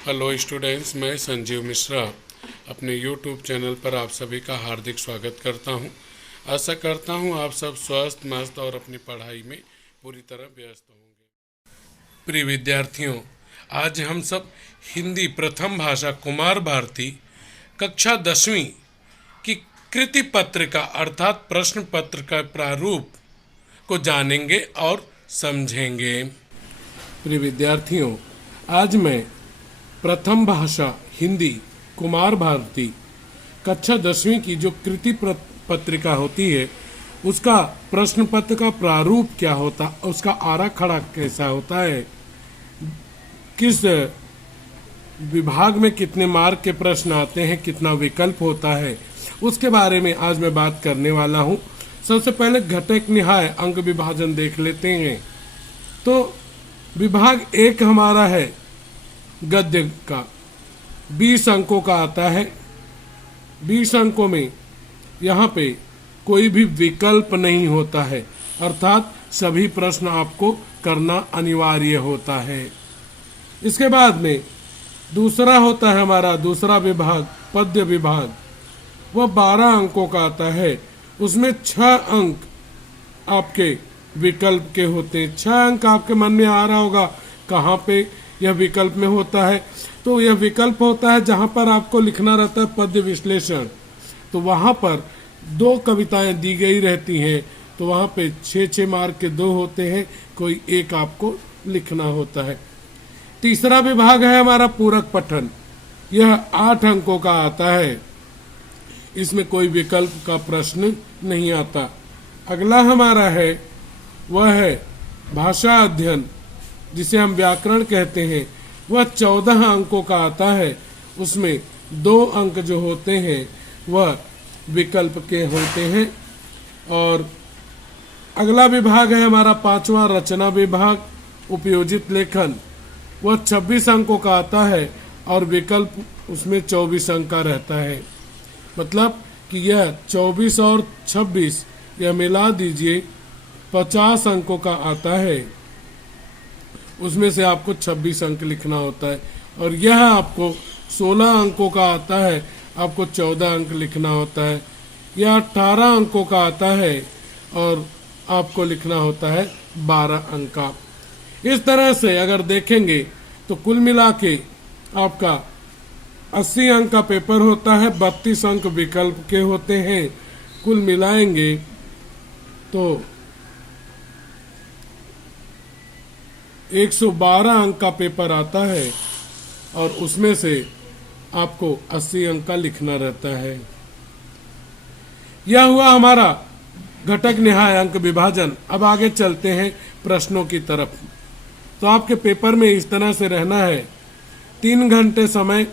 Hello students, मैं संजीव मिश्रा अपने YouTube channel पर आप सभी का हार्दिक स्वागत करता हूं। आशा करता हूं आप सब स्वस्थ मस्त और अपनी पढ़ाई में पूरी तरह व्यस्त होंगे। प्रिय विद्यार्थियों, आज हम सब हिंदी प्रथम भाषा कुमार भारती कक्षा 10वीं की कृति पत्रिका अर्थात प्रश्न पत्र का प्रारूप को जानेंगे और समझेंगे। प्रिय विद्यार्थियों, आज मैं प्रथम भाषा हिंदी कुमार भारती कक्षा 10वीं की जो कृति पत्रिका होती है उसका प्रश्न पत्र का प्रारूप क्या होता, उसका आराखड़ा कैसा होता है, किस विभाग में कितने मार्क के प्रश्न आते हैं, कितना विकल्प होता है, उसके बारे में आज मैं बात करने वाला हूं। सबसे पहले घटक निहाय अंक विभाजन देख लेते हैं। तो विभाग एक हमारा है गद्य का, 20 अंकों का आता है। 20 अंकों में यहाँ पे कोई भी विकल्प नहीं होता है, अर्थात सभी प्रश्न आपको करना अनिवार्य होता है। इसके बाद में दूसरा होता है हमारा दूसरा विभाग पद्य विभाग, वह 12 अंकों का आता है। उसमें 6 अंक आपके विकल्प के होते हैं। 6 अंक आपके मन में आ रहा होगा कहाँ पे यह विकल्प में होता है। तो यह विकल्प होता है जहां पर आपको लिखना रहता है पद्य विश्लेषण। तो वहां पर 2 कविताएं दी गई रहती हैं, तो वहां पे 6-6 मार्क के 2 होते हैं, कोई एक आपको लिखना होता है। तीसरा विभाग है हमारा पूरक पठन, यह 8 अंकों का आता है। इसमें कोई विकल्प का प्रश्न नहीं आता। अगला हमारा है वह है भाषा अध्ययन, जिसे हम व्याकरण कहते हैं, वह 14 अंकों का आता है। उसमें 2 अंक जो होते हैं वह विकल्प के होते हैं। और अगला विभाग है हमारा 5वां रचना विभाग उपयोजित लेखन, वह 26 अंकों का आता है और विकल्प उसमें 24 अंक का रहता है। मतलब कि यह 24 और 26 यह मिला दीजिए 50 अंकों का आता है। उसमें से आपको 26 अंक लिखना होता है। और यह आपको 16 अंकों का आता है, आपको 14 अंक लिखना होता है। यह 18 अंकों का आता है और आपको लिखना होता है 12 अंक का। इस तरह से अगर देखेंगे तो कुल मिला के आपका 80 अंक का पेपर होता है, 32 अंक विकल्प के होते हैं। कुल मिलाएंगे तो 112 अंक का पेपर आता है और उसमें से आपको 80 अंक का लिखना रहता है। यह हुआ हमारा घटक निहाय अंक विभाजन। अब आगे चलते हैं प्रश्नों की तरफ। तो आपके पेपर में इस तरह से रहना है, 3 घंटे समय,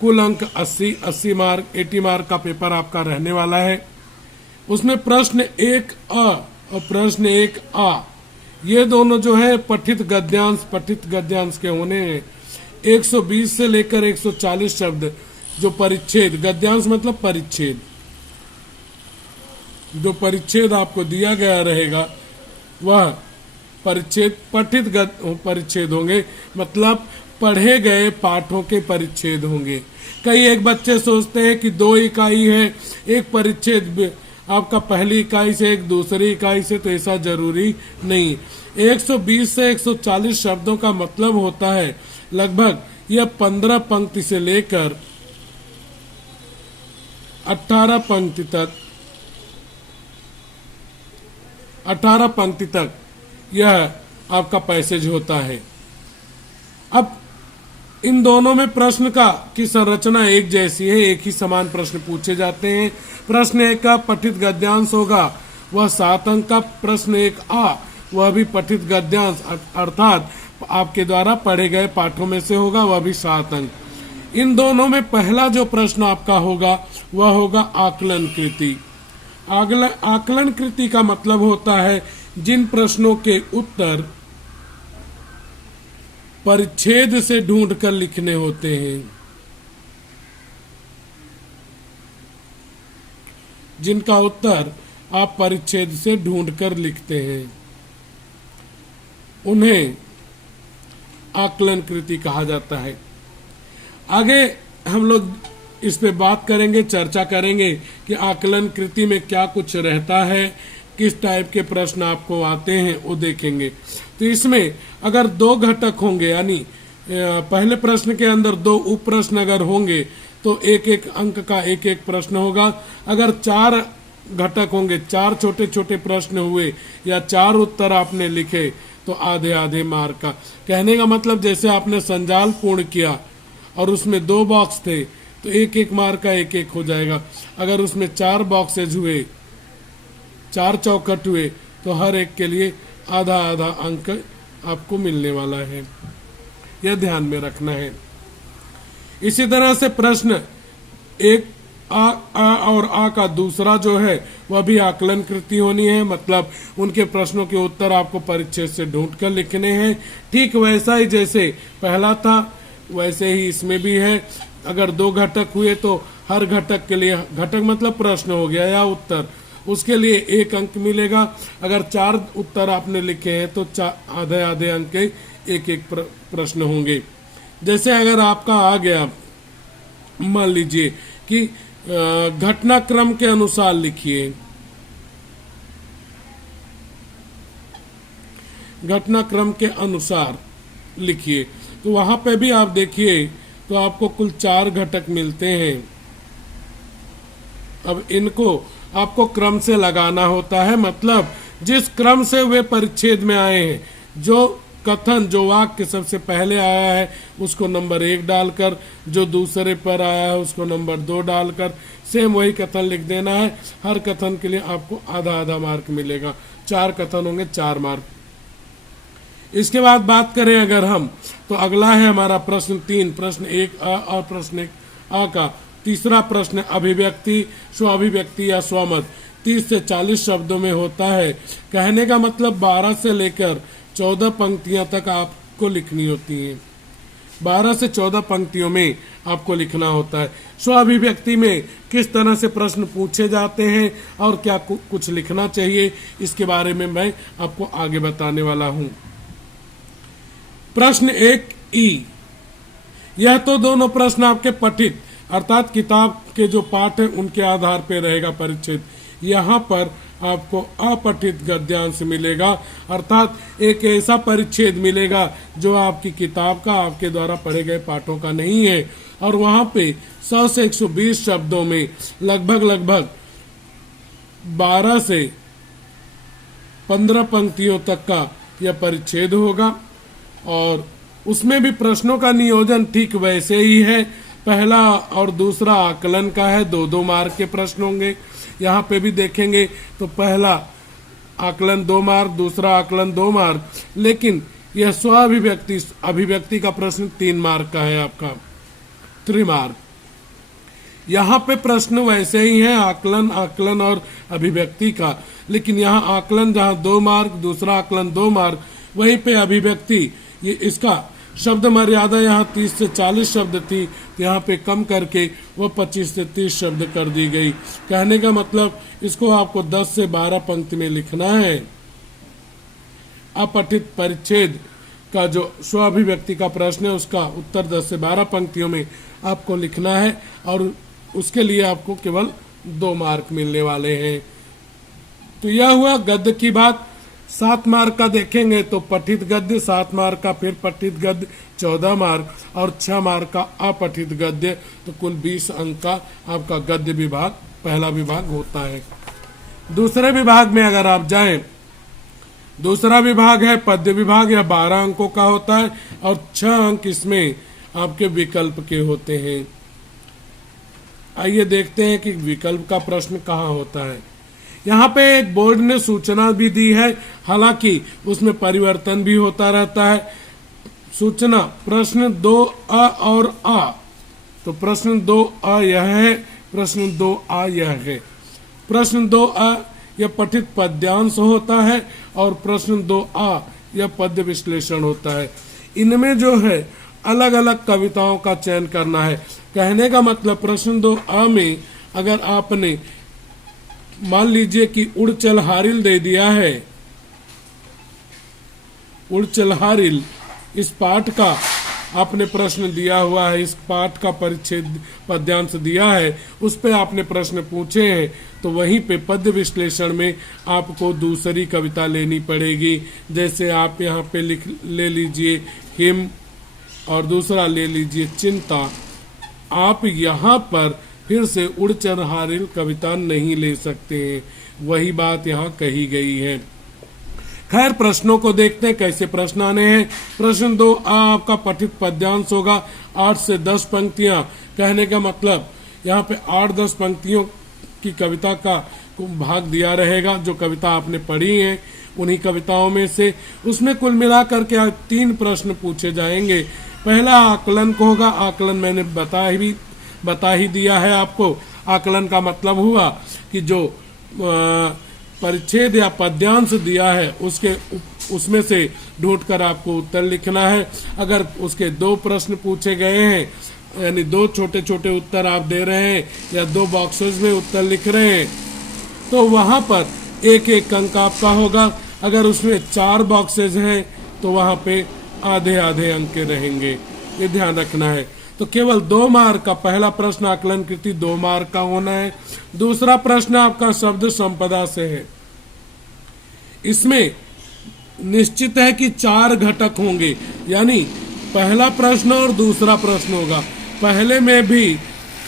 कुल अंक 80 मार्क, 80 मार्क का पेपर आपका रहने वाला है। उसमें प्रश्न 1 अ और प्रश्न 1 आ, ये दोनों जो है पठित गद्यांश के होने हैं। 120 से लेकर 140 शब्द जो परिच्छेद, गद्यांश मतलब परिच्छेद, जो परिच्छेद आपको दिया गया रहेगा वह परिच्छेद पठित परिच्छेद होंगे, मतलब पढ़े गए पाठों के परिच्छेद होंगे। कई एक बच्चे सोचते हैं कि 2 इकाई है, एक परिच्छेद आपका पहली इकाई से एक दूसरी इकाई से, तो ऐसा जरूरी नहीं। 120 से 140 शब्दों का मतलब होता है लगभग यह 15 पंक्ति से लेकर 18 पंक्ति तक यह आपका पैसेज होता है। अब इन दोनों में प्रश्न की संरचना एक जैसी है, एक ही समान प्रश्न पूछे जाते हैं। प्रश्न 1 का पठित गद्यांश होगा, वह 7 अंक का। प्रश्न 1 आ, वह भी पठित गद्यांश अर्थात आपके द्वारा पढ़े गए पाठों में से होगा, वह भी 7 अंक। इन दोनों में पहला जो प्रश्न आपका होगा वह होगा आकलन कृति। आकलन कृति का मतलब होता है जिन प्रश्नों के उत्तर परिच्छेद से ढूंढकर लिखने होते हैं, जिनका उत्तर आप परिच्छेद से ढूंढकर लिखते हैं, उन्हें आकलन कृति कहा जाता है। आगे हम लोग इस पे बात करेंगे, चर्चा करेंगे कि आकलन कृति में क्या कुछ रहता है, किस टाइप के प्रश्न आपको आते हैं वो देखेंगे। तो इसमें अगर 2 घटक होंगे, यानी पहले प्रश्न के अंदर 2 उप प्रश्न अगर होंगे तो एक एक अंक का एक एक प्रश्न होगा। अगर 4 घटक होंगे, 4 छोटे छोटे प्रश्न हुए या 4 उत्तर आपने लिखे तो आधे आधे मार्क का। कहने का मतलब जैसे आपने संजाल पूर्ण किया और उसमें 2 बॉक्स थे तो एक एक मार्क का एक एक हो जाएगा। अगर उसमें 4 बॉक्सेज हुए, 4 चौखट हुए तो हर एक के लिए आधा आधा अंक आपको मिलने वाला है, यह ध्यान में रखना है। इसी तरह से प्रश्न एक आ और आ का दूसरा जो है वह भी आकलन कृति होनी है, मतलब उनके प्रश्नों के उत्तर आपको परिच्छेद से ढूंढ कर लिखने हैं। ठीक वैसा ही जैसे पहला था वैसे ही इसमें भी है। अगर 2 घटक हुए तो हर घटक के लिए, घटक मतलब प्रश्न हो गया या उत्तर, उसके लिए 1 अंक मिलेगा। अगर 4 उत्तर आपने लिखे हैं तो आधे आधे अंक के एक एक प्रश्न होंगे। जैसे अगर आपका आ गया, मान लीजिए कि घटनाक्रम के अनुसार लिखिए, घटनाक्रम के अनुसार लिखिए, तो वहां पे भी आप देखिए तो आपको कुल 4 घटक मिलते हैं। अब इनको आपको क्रम से लगाना होता है, मतलब जिस क्रम से वे परिच्छेद में आए हैं, जो कथन, जो वाक्य सबसे पहले आया है उसको नंबर 1 डालकर, जो दूसरे पर आया है उसको नंबर 2 डालकर सेम वही कथन लिख देना है। हर कथन के लिए आपको आधा आधा मार्क मिलेगा। 4 कथन होंगे, 4 मार्क। इसके बाद बात करें अगर हम, तो अगला है हमारा प्रश्न 3, प्रश्न 1 आ और प्रश्न 1 आ का तीसरा प्रश्न अभिव्यक्ति, स्वाभिव्यक्ति या स्वमत 30 से 40 शब्दों में होता है। कहने का मतलब 12 से लेकर 14 पंक्तियां तक आपको लिखनी होती हैं। 12 से 14 पंक्तियों में आपको लिखना होता है। स्वाभिव्यक्ति में किस तरह से प्रश्न पूछे जाते हैं और क्या कुछ लिखना चाहिए, इसके बारे में मैं आपको आगे बताने वाला हूं। प्रश्न 1 ई, यह तो दोनों प्रश्न आपके पठित अर्थात किताब के जो पाठ है उनके आधार पर रहेगा परिच्छेद। यहाँ पर आपको अपठित गद्यांश मिलेगा, अर्थात एक ऐसा परिच्छेद मिलेगा जो आपकी किताब का, आपके द्वारा पढ़े गए पाठों का नहीं है। और वहाँ पे 100 से 120 शब्दों में लगभग 12 से 15 पंक्तियों तक का यह परिच्छेद होगा। और उसमें भी प्रश्नों का नियोजन ठीक वैसे ही है। पहला और दूसरा आकलन का है, 2-2 मार्क के प्रश्न होंगे। यहाँ पे भी देखेंगे तो पहला आकलन 2 मार्क, दूसरा आकलन 2 मार्क, लेकिन यह स्वाभिव्यक्ति अभिव्यक्ति का प्रश्न 3 मार्क का है, आपका 3 मार्क। यहाँ पे प्रश्न वैसे ही है आकलन और अभिव्यक्ति का, लेकिन यहाँ आकलन जहाँ 2 मार्क, दूसरा आकलन 2 मार्क, वहीं पे अभिव्यक्ति ये इसका शब्द मर्यादा यहाँ 30 से 40 शब्द थी, तो यहाँ पे कम करके वो 25 से 30 शब्द कर दी गई। कहने का मतलब इसको आपको 10 से 12 पंक्ति में लिखना है। अपठित परिच्छेद का जो स्वाभिव्यक्ति का प्रश्न है उसका उत्तर 10 से 12 पंक्तियों में आपको लिखना है और उसके लिए आपको केवल 2 मार्क मिलने वाले हैं। तो यह हुआ गद्य की बात। 7 मार्क का देखेंगे तो पठित गद्य 7 मार्क का, फिर पठित गद्य 14 मार्क और 6 मार्क का अपठित गद्य, तो कुल 20 अंक का आपका गद्य विभाग पहला विभाग होता है। दूसरे विभाग में अगर आप जाएं, दूसरा विभाग है पद्य विभाग, यह 12 अंकों का होता है और 6 अंक इसमें आपके विकल्प के होते हैं। आइए देखते हैं कि विकल्प का प्रश्न कहाँ होता है। यहाँ पे एक बोर्ड ने सूचना भी दी है, हालांकि उसमें परिवर्तन भी होता रहता है। सूचना प्रश्न 2A और आ, तो प्रश्न 2A यह है, प्रश्न 2A यह है। प्रश्न 2A यह पठित पद्यांश होता है और प्रश्न 2A यह पद्य विश्लेषण होता है। इनमें जो है अलग अलग कविताओं का चयन करना है। कहने का मतलब प्रश्न 2A में अगर आपने मान लीजिए कि उड़ चल हारिल दे दिया है, उड़ चल हारिल इस पाठ का आपने प्रश्न दिया हुआ है, इस पाठ का परिच्छेद पद्यांश दिया है, उस पे आपने प्रश्न पूछे हैं, तो वहीं पे पद्य विश्लेषण में आपको दूसरी कविता लेनी पड़ेगी। जैसे आप यहाँ पे ले लीजिए हिम और दूसरा ले लीजिए चिंता। आप यहाँ पर फिर से उड़ चढ़ हारिल कविता नहीं ले सकते हैं, वही बात यहाँ कही गई है। खैर, प्रश्नों को देखते हैं कैसे प्रश्न आने हैं। प्रश्न 2 आपका पठित पद्यांश होगा 8 से 10 पंक्तियां। कहने का मतलब यहाँ पे 8-10 पंक्तियों की कविता का भाग दिया रहेगा, जो कविता आपने पढ़ी है उन्हीं कविताओं में से। उसमें कुल मिलाकर के 3 प्रश्न पूछे जाएंगे। पहला आकलन को होगा। आकलन मैंने बता ही दिया है आपको। आकलन का मतलब हुआ कि जो परिच्छेद या पद्यांश दिया है उसमें से ढूंढकर आपको उत्तर लिखना है। अगर उसके 2 प्रश्न पूछे गए हैं, यानी 2 छोटे छोटे उत्तर आप दे रहे हैं या 2 बॉक्सेस में उत्तर लिख रहे हैं, तो वहां पर 1-1 अंक आपका होगा। अगर उसमें 4 बॉक्सेस हैं तो वहां पे आधे अंक के रहेंगे, ये ध्यान रखना है। तो केवल 2 मार्क का पहला प्रश्न आकलन कृति 2 मार्क का होना है। दूसरा प्रश्न आपका शब्द संपदा से है। इसमें निश्चित है कि 4 घटक होंगे, यानी पहला प्रश्न और दूसरा प्रश्न होगा। पहले में भी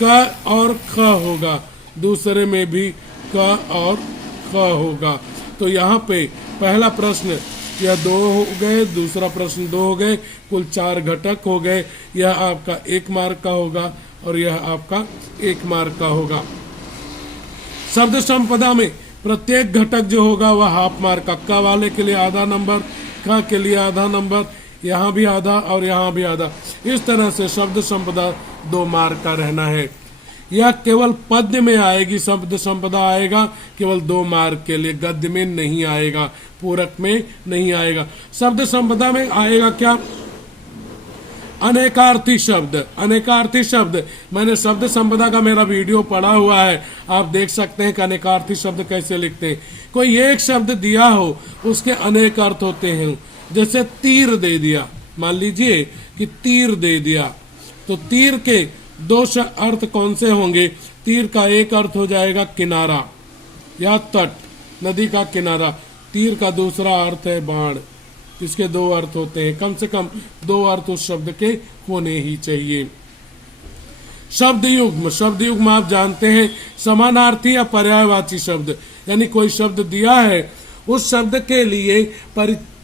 क और ख होगा, दूसरे में भी क और ख होगा। तो यहाँ पे पहला प्रश्न यह 2 हो गए, दूसरा प्रश्न 2 हो गए, कुल 4 घटक हो गए। यह आपका 1 मार्क का होगा और यह आपका 1 मार्क का होगा। शब्द संपदा में प्रत्येक घटक जो होगा वह हाफ मार्क का। क वाले के लिए आधा नंबर, ख के लिए आधा नंबर, यहाँ भी आधा और यहाँ भी आधा। इस तरह से शब्द संपदा 2 मार्क का रहना है। यह केवल पद्य में आएगी, शब्द संपदा आएगा केवल 2 मार्क के लिए, गद्य में नहीं आएगा, पूरक में नहीं आएगा। शब्द संपदा में आएगा क्या? अनेकार्थी शब्द। अनेकार्थी शब्द मैंने शब्द संपदा का मेरा वीडियो पढ़ा हुआ है, आप देख सकते हैं कि अनेकार्थी शब्द कैसे लिखते हैं। कोई एक शब्द दिया हो, उसके अनेक अर्थ होते हैं। जैसे तीर दे दिया, मान लीजिए कि तीर दे दिया, तो तीर के 2 अर्थ कौन से होंगे? तीर का एक अर्थ हो जाएगा किनारा या तट, नदी का किनारा। तीर का दूसरा अर्थ है बाण। इसके 2 अर्थ होते हैं, कम से कम 2 अर्थ उस शब्द के होने ही चाहिए। शब्द युग्म। शब्द युग्म आप जानते हैं समानार्थी या पर्यायवाची शब्द, यानी कोई शब्द दिया है, उस शब्द के लिए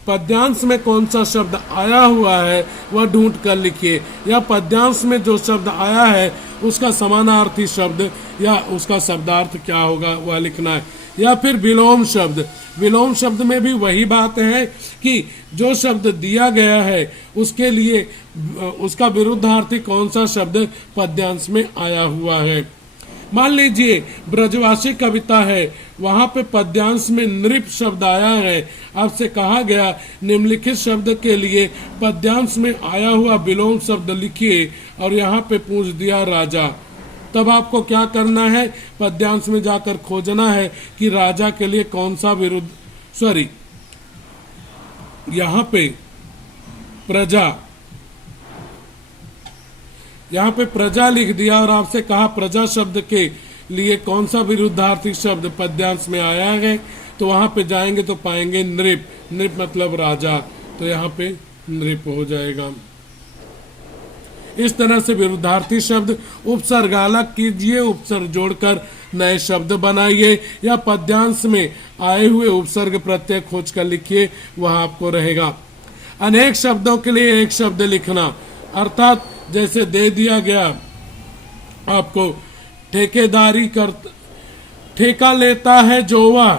पद्यांश में कौन सा शब्द आया हुआ है वह ढूंढ कर लिखिए, या पद्यांश में जो शब्द आया है उसका समानार्थी शब्द या उसका शब्दार्थ क्या होगा वह लिखना है। या फिर विलोम शब्द। विलोम शब्द में भी वही बात है कि जो शब्द दिया गया है उसके लिए उसका विरुद्धार्थी कौन सा शब्द पद्यांश में आया हुआ है। मान लीजिए ब्रजवासी कविता है, वहां पे पद्यांश में नृप शब्द आया है। आपसे कहा गया निम्नलिखित शब्द के लिए पद्यांश में आया हुआ विलोम शब्द लिखिए, और यहाँ पे पूछ दिया राजा। तब आपको क्या करना है? पद्यांश में जाकर खोजना है कि राजा के लिए कौन सा यहाँ पे प्रजा, यहाँ पे प्रजा लिख दिया और आपसे कहा प्रजा शब्द के लिए कौन सा विरुद्धार्थी शब्द पद्यांश में आया है, तो वहां पे जाएंगे तो पाएंगे नृप। नृप मतलब राजा, तो यहाँ पे नृप हो जाएगा। इस तरह से विरुद्धार्थी शब्द उपसर्ग अलग कीजिए, उपसर्ग जोड़कर नए शब्द बनाइए, या पद्यांश में आए हुए उपसर्ग प्रत्यय खोज कर लिखिए, वह आपको रहेगा। अनेक शब्दों के लिए एक शब्द लिखना, अर्थात जैसे दे दिया गया आपको ठेकेदारी कर, ठेका लेता है जो वह,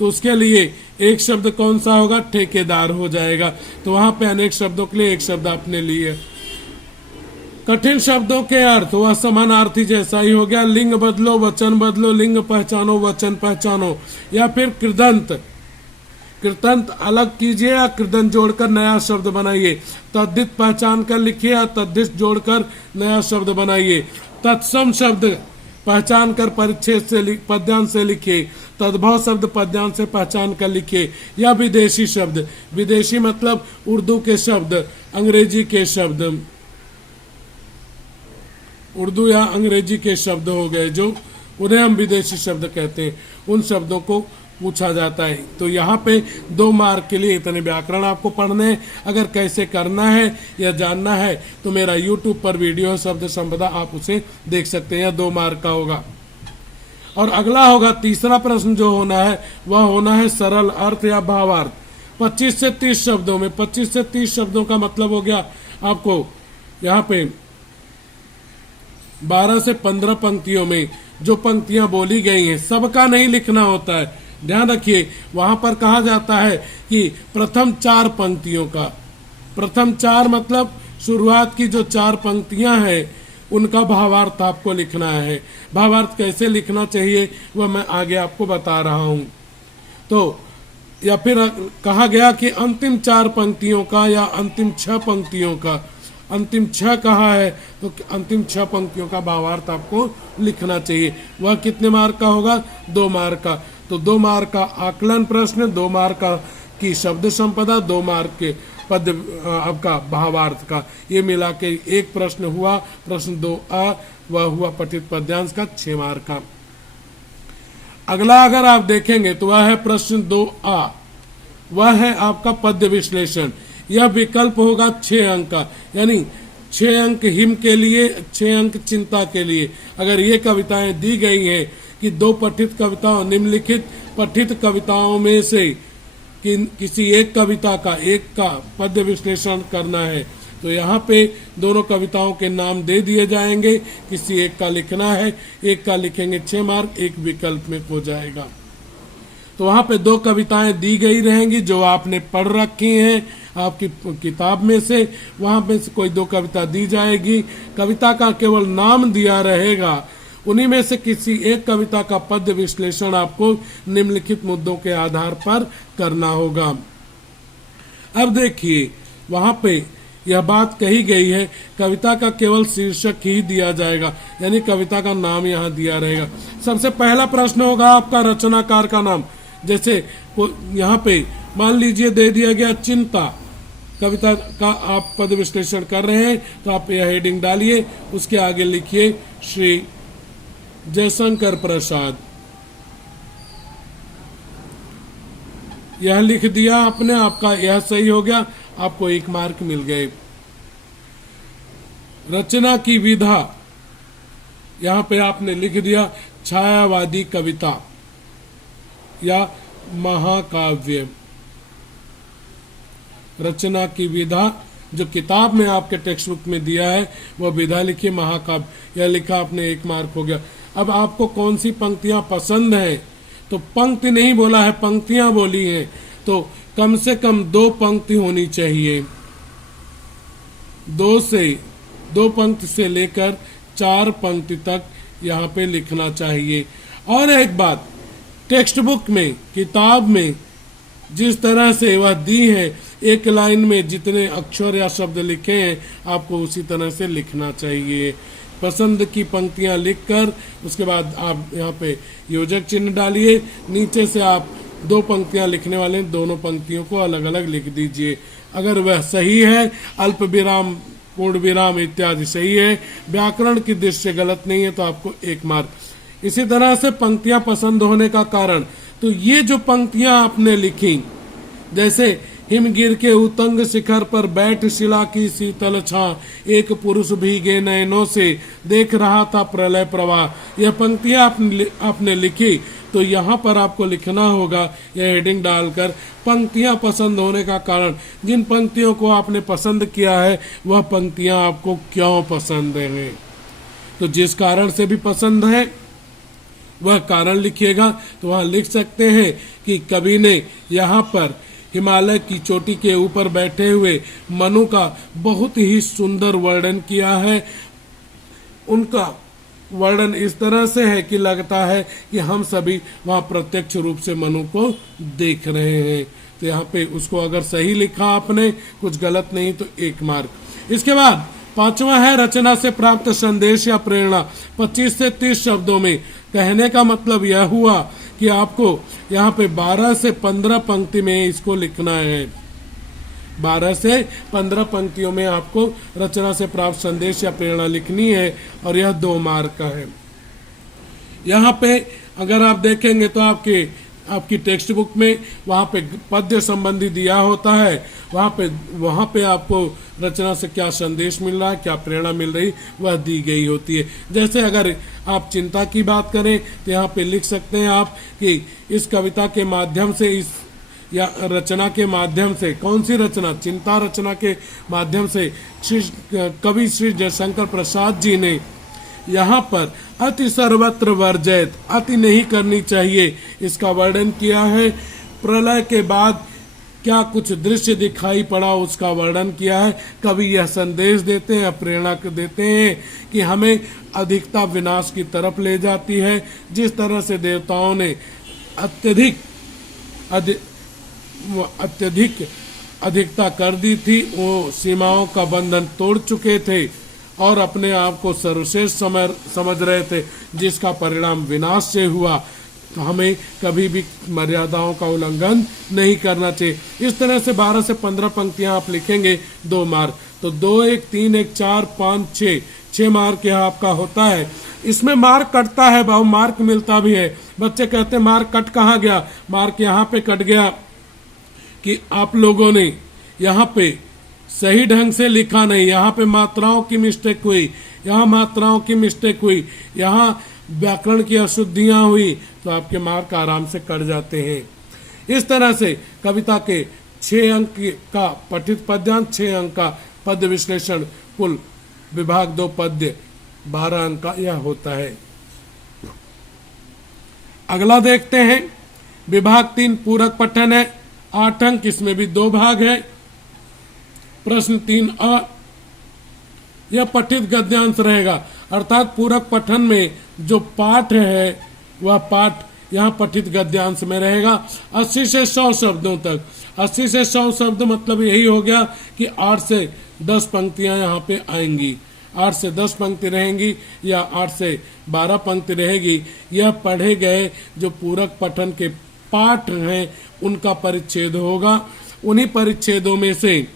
तो उसके लिए एक शब्द कौन सा होगा? ठेकेदार हो जाएगा। तो वहां पे अनेक शब्दों के लिए एक शब्द आपने लिए। कठिन शब्दों के अर्थ वह समानार्थी जैसा ही हो गया। लिंग बदलो वचन बदलो, लिंग पहचानो वचन पहचानो। या फिर कृदंत, कृतंत अलग कीजिए या कृदंत जोड़कर नया शब्द बनाइए। तद्धित पहचान कर लिखिए या तद्धित जोड़कर नया शब्द बनाइए। तत्सम शब्द पहचान कर परिच्छेद से पद्यांश से लिखिए। तद्भव शब्द पद्यांश से पहचान कर लिखिए। या विदेशी शब्द, विदेशी मतलब उर्दू के शब्द, अंग्रेजी के शब्द, उर्दू या अंग्रेजी के शब्द हो गए जो उन्हें हम विदेशी शब्द कहते हैं, उन शब्दों को पूछा जाता है। तो यहाँ पे 2 मार्क के लिए इतने व्याकरण आपको पढ़ने हैं। अगर कैसे करना है या जानना है तो मेरा YouTube पर वीडियो है शब्द संपदा, आप उसे देख सकते हैं, या 2 मार्क का होगा। और अगला होगा तीसरा प्रश्न जो होना है वह होना है सरल अर्थ या भावार्थ। 25 से 30 शब्दों में, 25 से 30 शब्दों का मतलब हो गया आपको यहाँ पे 12 से 15 पंक्तियों में जो पंक्तियां बोली गई हैं सबका नहीं लिखना होता है। ध्यान रखिए, वहां पर कहा जाता है कि प्रथम 4 पंक्तियों का, प्रथम 4 मतलब शुरुआत की जो 4 पंक्तियां हैं उनका भावार्थ आपको लिखना है। भावार्थ कैसे लिखना चाहिए वह मैं आगे आपको बता रहा हूं। तो या फिर कहा गया कि अंतिम 4 पंक्तियों का या अंतिम 6 पंक्तियों का, अंतिम 6 कहा है तो अंतिम 6 पंक्तियों का भावार्थ आपको लिखना चाहिए। वह कितने मार्क का होगा? 2 मार्क का। तो 2 मार्क का आकलन प्रश्न, 2 मार्क का की शब्द संपदा, 2 मार्क के पद आपका भावार्थ का, ये मिला के एक प्रश्न हुआ। प्रश्न 2A वह हुआ पठित पद्यांश का 6 मार्क का। अगला अगर आप देखेंगे तो वह है प्रश्न 2A, वह है आपका पद्य विश्लेषण। यह विकल्प होगा 6 अंक का, यानी 6 अंक हिम के लिए, 6 अंक चिंता के लिए। अगर ये कविताएं दी गई हैं कि 2 पठित कविताओं, निम्नलिखित पठित कविताओं में से किसी एक कविता का, एक का पद्य विश्लेषण करना है, तो यहाँ पे दोनों कविताओं के नाम दे दिए जाएंगे। किसी एक का लिखना है, एक का लिखेंगे 6 मार्क, एक विकल्प में हो जाएगा। तो वहां पे 2 कविताएं दी गई रहेंगी जो आपने पढ़ रखी हैं आपकी किताब में से, वहां पे से कोई 2 कविता दी जाएगी। कविता का केवल नाम दिया रहेगा, उन्हीं में से किसी एक कविता का पद्य विश्लेषण आपको निम्नलिखित मुद्दों के आधार पर करना होगा। अब देखिए, वहां पे यह बात कही गई है कविता का केवल शीर्षक ही दिया जाएगा, यानी कविता का नाम यहाँ दिया रहेगा। सबसे पहला प्रश्न होगा आपका रचनाकार का नाम। जैसे यहाँ पे मान लीजिए दे दिया गया चिंता, कविता का आप पद विश्लेषण कर रहे हैं तो आप यह हेडिंग डालिए, उसके आगे लिखिए श्री जयशंकर प्रसाद। यह लिख दिया आपने, आपका यह सही हो गया, आपको 1 मार्क मिल गए। रचना की विधा, यहां पे आपने लिख दिया छायावादी कविता या महाकाव्य। रचना की विधा जो किताब में आपके टेक्स्ट बुक में दिया है वह विधा लिखिए महाकाव्य, यह लिखा आपने 1 मार्क हो गया। अब आपको कौन सी पंक्तियां पसंद है, तो पंक्ति नहीं बोला है, पंक्तियां बोली हैं, तो कम से कम 2 पंक्ति होनी चाहिए। 2 पंक्ति से लेकर 4 पंक्ति तक यहाँ पे लिखना चाहिए। और एक बात, टेक्स्ट बुक में, किताब में जिस तरह से वह दी है, एक लाइन में जितने अक्षर या शब्द लिखे हैं आपको उसी तरह से लिखना चाहिए। पसंद की पंक्तियां लिखकर उसके बाद आप यहाँ पे योजक चिन्ह डालिए। नीचे से आप 2 पंक्तियां लिखने वाले हैं, दोनों पंक्तियों को अलग अलग लिख दीजिए। अगर वह सही है, अल्प विराम, पूर्ण विराम इत्यादि सही है, व्याकरण की दृष्टि से गलत नहीं है, तो आपको 1 मार्क। इसी तरह से पंक्तियां पसंद होने का कारण, तो ये जो पंक्तियां आपने लिखी, जैसे हिमगिर के उतंग शिखर पर बैठ शिला की शीतल छां, एक पुरुष भीगे नयनों से देख रहा था प्रलय प्रवाह, यह पंक्तियां आपने लिखी, तो यहाँ पर आपको लिखना होगा यह हेडिंग डालकर पंक्तियां पसंद होने का कारण। जिन पंक्तियों को आपने पसंद किया है वह पंक्तियां आपको क्यों पसंद हैं, तो जिस कारण से भी पसंद है वह कारण लिखिएगा। तो वहाँ लिख सकते हैं कि कवि ने यहाँ पर हिमालय की चोटी के ऊपर बैठे हुए मनु का बहुत ही सुंदर वर्णन किया है। उनका वर्णन इस तरह से है कि लगता है कि हम सभी वहाँ प्रत्यक्ष रूप से मनु को देख रहे हैं। तो यहाँ पे उसको अगर सही लिखा आपने, कुछ गलत नहीं, तो 1 मार्क। इसके बाद 5वां है रचना से प्राप्त संदेश या प्रेरणा। 25 से 30 शब्दों में। कहने का मतलब यह हुआ कि आपको यहाँ पे 12 से 15 पंक्ति में इसको लिखना है। 12 से 15 पंक्तियों में आपको रचना से प्राप्त संदेश या प्रेरणा लिखनी है और यह 2 मार्क का है। यहाँ पे अगर आप देखेंगे तो आपकी टेक्स्ट बुक में वहाँ पे पद्य संबंधी दिया होता है, वहाँ पे आपको रचना से क्या संदेश मिल रहा है, क्या प्रेरणा मिल रही, वह दी गई होती है। जैसे अगर आप चिंता की बात करें तो यहाँ पे लिख सकते हैं आप कि इस कविता के माध्यम से या रचना के माध्यम से, कौन सी रचना, चिंता रचना के माध्यम से कवि श्री जयशंकर प्रसाद जी ने यहाँ पर अति सर्वत्र वर्जित, अति नहीं करनी चाहिए, इसका वर्णन किया है। प्रलय के बाद क्या कुछ दृश्य दिखाई पड़ा उसका वर्णन किया है। कवि यह संदेश देते हैं, प्रेरणा देते हैं कि हमें अधिकता विनाश की तरफ ले जाती है। जिस तरह से देवताओं ने अत्यधिक अधिकता कर दी थी, वो सीमाओं का बंधन तोड़ चुके थे और अपने आप को सर्वश्रेष्ठ समझ रहे थे, जिसका परिणाम विनाश से हुआ। तो हमें कभी भी मर्यादाओं का उल्लंघन नहीं करना चाहिए। इस तरह से 12 से 15 पंक्तियां आप लिखेंगे, 2 मार्क। तो 2 1 3 1 4 5 6 मार्क यह आपका होता है। इसमें मार्क कटता है, बहु मार्क मिलता भी है। बच्चे कहते हैं मार्क कट कहाँ गया? मार्क यहाँ पे कट गया कि आप लोगों ने यहाँ पे सही ढंग से लिखा नहीं, यहाँ पे मात्राओं की मिस्टेक हुई, यहाँ मात्राओं की मिस्टेक हुई, यहाँ व्याकरण की अशुद्धियां हुई, तो आपके मार्क आराम से कट जाते हैं। इस तरह से कविता के 6 अंक का पठित पद्यांश, 6 अंक का पद्य विश्लेषण, कुल विभाग 2 पद्य 12 अंक का यह होता है। अगला देखते हैं, विभाग 3 पूरक पठन है, 8 अंक, इसमें भी 2 भाग है। प्रश्न 3A, यह पठित गद्यांश रहेगा, अर्थात पूरक पठन में जो पाठ है वह पाठ यहाँ पठित गद्यांश में रहेगा 80 से 100 शब्दों तक। 80 से 100 शब्द मतलब यही हो गया कि 8 से 10 पंक्तियां यहाँ पे आएंगी, 8 से 10 पंक्ति रहेंगी या 8 से 12 पंक्ति रहेगी। यह पढ़े गए जो पूरक पठन के पाठ हैं उनका परिच्छेद होगा। उन्हीं परिच्छेदों में से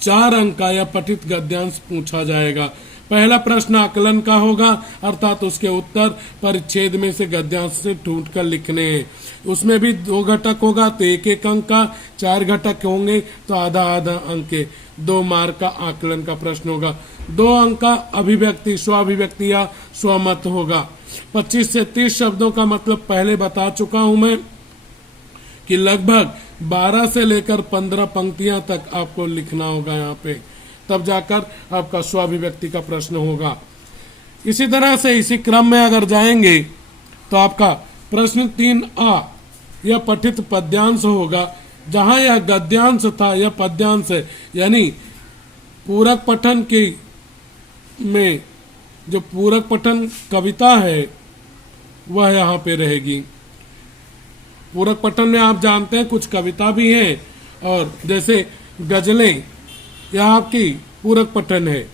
4 अंक का या पठित गद्यांश पूछा जाएगा। पहला प्रश्न आकलन का होगा, अर्थात उसके उत्तर परिच्छेद में से गद्यांश से ढूंढ कर लिखने हैं। उसमें भी 2 घटक होगा तो 1-1 अंक का, 4 घटक होंगे तो आधा अंक के 2 मार्क का आकलन का प्रश्न होगा। 2 अंक का अभिव्यक्ति, स्वाभिव्यक्ति या स्वमत होगा। 25 से 30 शब्दों का मतलब पहले बता चुका हूं मैं कि लगभग 12 से लेकर 15 पंक्तियां तक आपको लिखना होगा यहाँ पे, तब जाकर आपका स्वाभिव्यक्ति का प्रश्न होगा। इसी तरह से इसी क्रम में अगर जाएंगे तो आपका प्रश्न 3A यह पठित पद्यांश होगा। जहां यह गद्यांश था यह पद्यांश है, यानी पूरक पठन की में जो पूरक पठन कविता है वह यहाँ पे रहेगी। पूरक पठन में आप जानते हैं कुछ कविता भी हैं, और जैसे गजलें यह आपकी पूरक पठन है,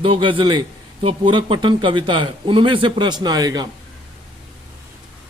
2 गजलें तो पूरक पठन कविता है, उनमें से प्रश्न आएगा।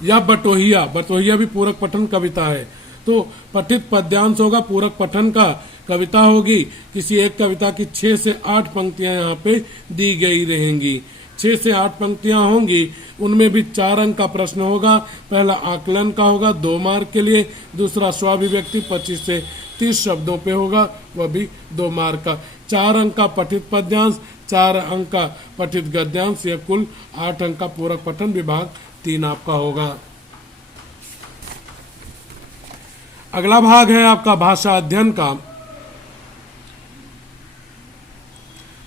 या बटोहिया भी पूरक पठन कविता है। तो पठित पद्यांश होगा पूरक पठन का, कविता होगी, किसी एक कविता की 6 से 8 पंक्तियां यहाँ पे दी गई रहेंगी। 6 से 8 पंक्तियां होंगी, उनमें भी 4 अंक का प्रश्न होगा। पहला आकलन का होगा 2 मार्क के लिए, दूसरा स्वाभिव्यक्ति 25 से 30 शब्दों पे होगा, वह भी 2 मार्क का। 4 अंक का पठित पद्यांश, 4 अंक का पठित गद्यांश, यह कुल 8 अंक का पूरक पठन विभाग 3 आपका होगा। अगला भाग है आपका भाषा अध्ययन का।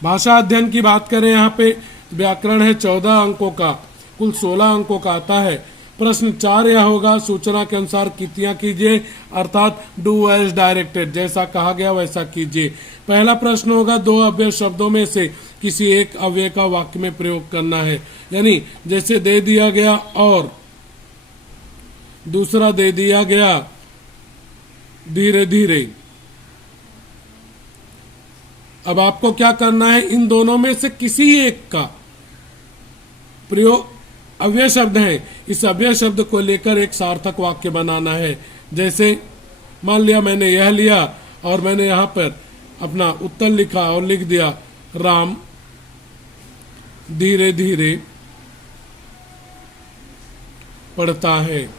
भाषा अध्ययन की बात करें, यहाँ पे व्याकरण है 14 अंकों का, कुल 16 अंकों का आता है। प्रश्न 4 यह होगा, सूचना के अनुसार कृतियां कीजिए, अर्थात डू एज डायरेक्टेड, जैसा कहा गया वैसा कीजिए। पहला प्रश्न होगा 2 अव्यय शब्दों में से किसी एक अव्यय का वाक्य में प्रयोग करना है, यानी जैसे दे दिया गया और, दूसरा दे दिया गया धीरे धीरे। अब आपको क्या करना है, इन दोनों में से किसी एक का प्रयोग, अव्यय शब्द है, इस अव्यय शब्द को लेकर एक सार्थक वाक्य बनाना है। जैसे मान लिया मैंने यह लिया और मैंने यहाँ पर अपना उत्तर लिखा और लिख दिया राम धीरे धीरे पढ़ता है।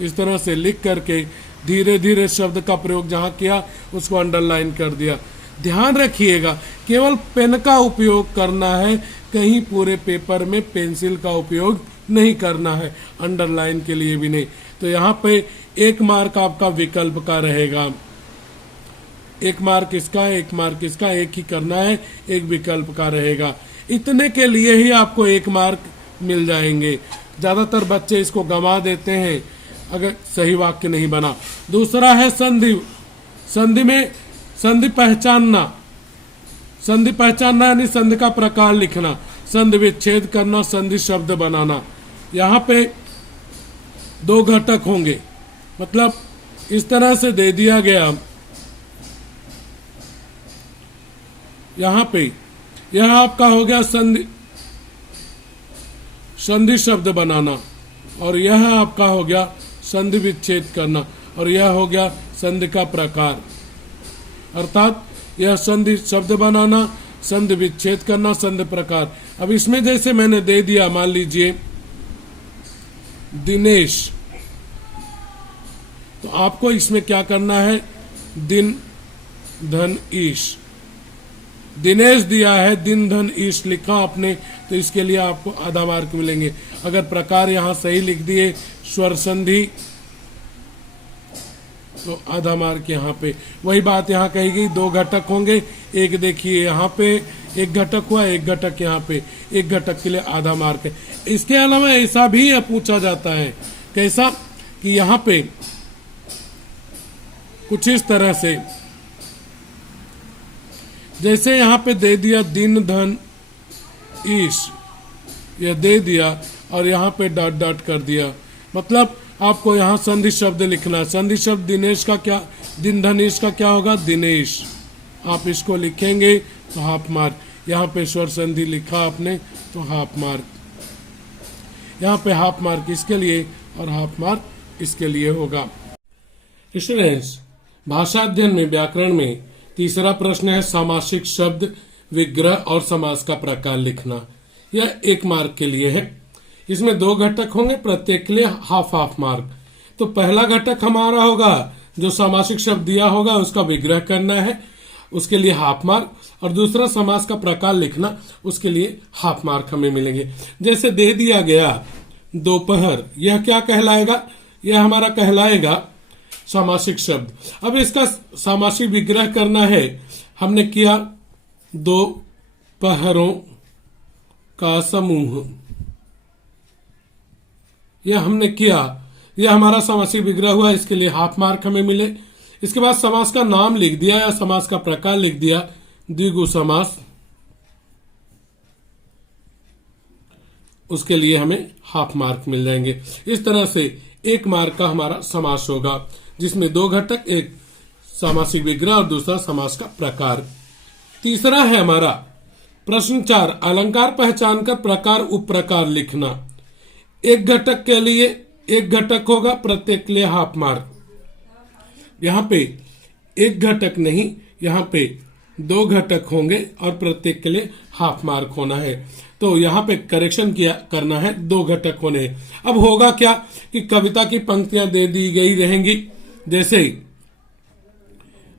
इस तरह से लिख करके धीरे धीरे शब्द का प्रयोग जहां किया उसको अंडरलाइन कर दिया। ध्यान रखिएगा केवल पेन का उपयोग करना है, कहीं पूरे पेपर में पेंसिल का उपयोग नहीं करना है, अंडरलाइन के लिए भी नहीं। तो यहाँ पे 1 मार्क आपका विकल्प का रहेगा, 1 मार्क इसका, 1 मार्क इसका, एक ही करना है, एक विकल्प का रहेगा। इतने के लिए ही आपको 1 मार्क मिल जाएंगे। ज्यादातर बच्चे इसको गंवा देते हैं अगर सही वाक्य नहीं बना। दूसरा है संधि। संधि में संधि पहचानना, संधि पहचानना यानी संधि का प्रकार लिखना, संधि विच्छेद करना, संधि शब्द बनाना। यहाँ पे 2 घटक होंगे, मतलब इस तरह से दे दिया गया। यहाँ पे यह आपका हो गया संधि शब्द बनाना, और यह आपका हो गया संधि विच्छेद करना, और यह हो गया संधि का प्रकार। अर्थात यह संधि शब्द बनाना, संधि विच्छेद करना, संधि प्रकार। अब इसमें जैसे मैंने दे दिया, मान लीजिए दिनेश, तो आपको इसमें क्या करना है, दिन धन ईश। दिनेश दिया है, दिन धन ईश लिखा आपने, तो इसके लिए आपको आधा मार्क मिलेंगे। अगर प्रकार यहाँ सही लिख दिए, स्वर संधि, तो आधा मार्क यहाँ पे। वही बात यहाँ कही गई, 2 घटक होंगे, एक देखिए यहाँ पे 1 घटक हुआ, 1 घटक यहाँ पे, 1 घटक के लिए आधा मार्क है। इसके अलावा ऐसा भी पूछा जाता है, कैसा कि यहाँ पे कुछ इस तरह से, जैसे यहाँ पे दे दिया दिन धन ईश, यह दे दिया और यहाँ पे डॉट डॉट कर दिया, मतलब आपको यहाँ संधि शब्द लिखना है। संधि शब्द दिनेश का क्या, दिन धन ईश का क्या होगा, दिनेश। आप इसको लिखेंगे तो हाफ मार्क। यहाँ पे स्वर संधि लिखा आपने तो हाफ मार्क, यहाँ पे हाफ मार्क इसके लिए और हाफ मार्क इसके लिए होगा। स्टूडेंट्स, भाषा अध्ययन में व्याकरण में तीसरा प्रश्न है सामासिक शब्द विग्रह और समास का प्रकार लिखना। यह 1 मार्क के लिए है। इसमें 2 घटक होंगे, प्रत्येक के लिए हाफ हाफ मार्क। तो पहला घटक हमारा होगा जो सामासिक शब्द दिया होगा उसका विग्रह करना है, उसके लिए हाफ मार्क, और दूसरा समास का प्रकार लिखना, उसके लिए हाफ मार्क हमें मिलेंगे। जैसे दे दिया गया दोपहर, यह क्या कहलाएगा, यह हमारा कहलाएगा सामासिक शब्द। अब इसका सामासिक विग्रह करना है, हमने किया 2 पहरों का समूह, यह हमने किया, यह हमारा सामासिक विग्रह हुआ, इसके लिए हाफ मार्क हमें मिले। इसके बाद समास का नाम लिख दिया या समास का प्रकार लिख दिया, द्विगु समास, उसके लिए हमें हाफ मार्क मिल जाएंगे। इस तरह से 1 मार्क का हमारा समास होगा, जिसमें 2 घटक, एक सामासिक विग्रह और दूसरा समास का प्रकार। तीसरा है हमारा प्रश्न 4, अलंकार पहचान कर प्रकार उपप्रकार लिखना। 1 घटक के लिए 1 घटक होगा, प्रत्येक के लिए हाफ मार्क। यहाँ पे 1 घटक नहीं, यहाँ पे 2 घटक होंगे और प्रत्येक के लिए हाफ मार्क होना है। तो यहाँ पे करेक्शन किया करना है, 2 घटक होने। अब होगा क्या कि कविता की पंक्तियां दे दी गई रहेंगी। जैसे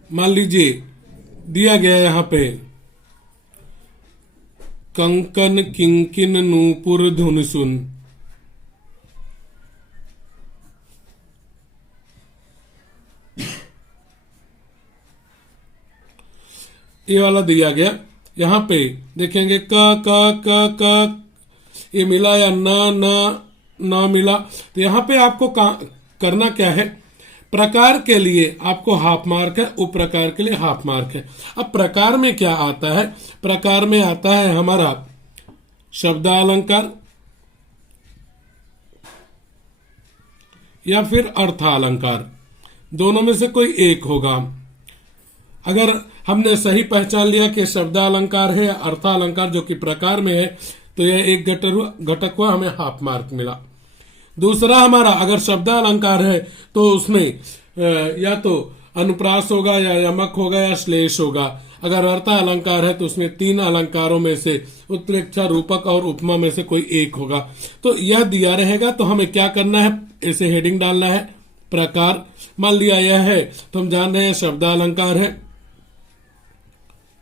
मान लीजिए दिया गया यहाँ पे कंकन किंकिन नूपुर धुन सुन, ये वाला दिया गया। यहाँ पे देखेंगे क ये मिला या ना मिला। तो यहाँ पे आपको करना क्या है, प्रकार के लिए आपको हाफ मार्क है, उप प्रकार के लिए हाफ मार्क है। अब प्रकार में क्या आता है, प्रकार में आता है हमारा शब्दालंकार या फिर अर्थालंकार, दोनों में से कोई एक होगा। अगर हमने सही पहचान लिया कि शब्दालंकार है या अर्थालंकार जो कि प्रकार में है, तो यह 1 घटक हुआ, हमें हाफ मार्क मिला। दूसरा हमारा अगर शब्दालंकार है तो उसमें या तो अनुप्रास होगा या यमक होगा या श्लेष होगा। अगर अर्था अलंकार है तो उसमें 3 अलंकारों में से उत्प्रेक्षा, रूपक और उपमा में से कोई एक होगा। तो यह दिया रहेगा, तो हमें क्या करना है, ऐसे हेडिंग डालना है प्रकार। मान लिया यह है तो हम जान रहे हैं शब्दालंकार है,